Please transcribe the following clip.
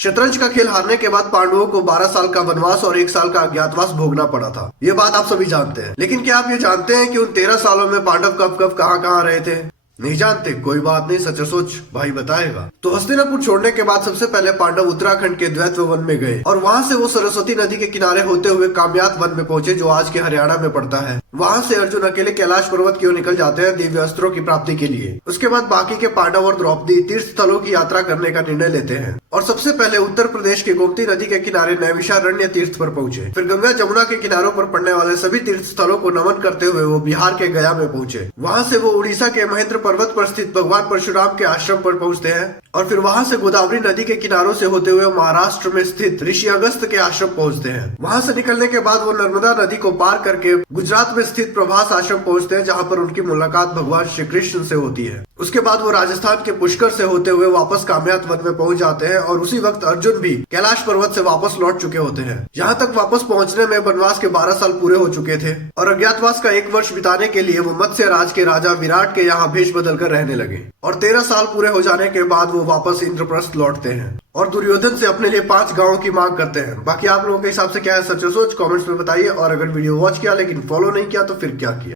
शतरंज का खेल हारने के बाद पांडवों को 12 साल का वनवास और 1 साल का अज्ञातवास भोगना पड़ा था। ये बात आप सभी जानते हैं, लेकिन क्या आप ये जानते हैं कि उन 13 सालों में पांडव कब कब कहाँ कहाँ रहे थे? नहीं जानते? कोई बात नहीं, सच सोच भाई बताएगा। तो हस्तिनापुर छोड़ने के बाद सबसे पहले पांडव उत्तराखंड के द्वैत्व वन में गए और वहां से वो सरस्वती नदी के किनारे होते हुए काम्यात वन में पहुंचे, जो आज के हरियाणा में पड़ता है। वहां से अर्जुन अकेले कैलाश पर्वत की ओर निकल जाते हैं दिव्य अस्त्रों की प्राप्ति के लिए। उसके बाद बाकी के पांडव और द्रौपदी तीर्थ स्थलों की यात्रा करने का निर्णय लेते हैं और सबसे पहले उत्तर प्रदेश के गोमती नदी के किनारे नैमिषारण्य तीर्थ पर पहुंचे। फिर गंगा जमुना के किनारों पर पड़ने वाले सभी तीर्थ स्थलों को नमन करते हुए वो बिहार के गया में पहुंचे। वहां से वो उड़ीसा के महेंद्र पर्वत पर स्थित भगवान परशुराम के आश्रम पर पहुंचते हैं और फिर वहां से गोदावरी नदी के किनारों से होते हुए महाराष्ट्र में स्थित ऋषि अगस्त के आश्रम पहुंचते हैं। वहां से निकलने के बाद वो नर्मदा नदी को पार करके गुजरात में स्थित प्रभास आश्रम पहुंचते हैं, जहां पर उनकी मुलाकात भगवान श्री कृष्ण से होती है। उसके बाद वो राजस्थान के पुष्कर से होते हुए वापस काम्यात वन में पहुंच जाते हैं और उसी वक्त अर्जुन भी कैलाश पर्वत से वापस लौट चुके होते हैं। यहाँ तक वापस पहुंचने में वनवास के 12 साल पूरे हो चुके थे और अज्ञातवास का 1 वर्ष बिताने के लिए वो मत्स्य राज के राजा विराट के यहाँ भेष बदल कर रहने लगे और 13 साल पूरे हो जाने के बाद वो वापस इंद्रप्रस्थ लौटते हैं और दुर्योधन से अपने लिए 5 गांवों की मांग करते हैं। बाकी आप लोगों के हिसाब से क्या है सच सोच कमेंट्स में बताइए। और अगर वीडियो वॉच किया लेकिन फॉलो नहीं किया तो फिर क्या किया?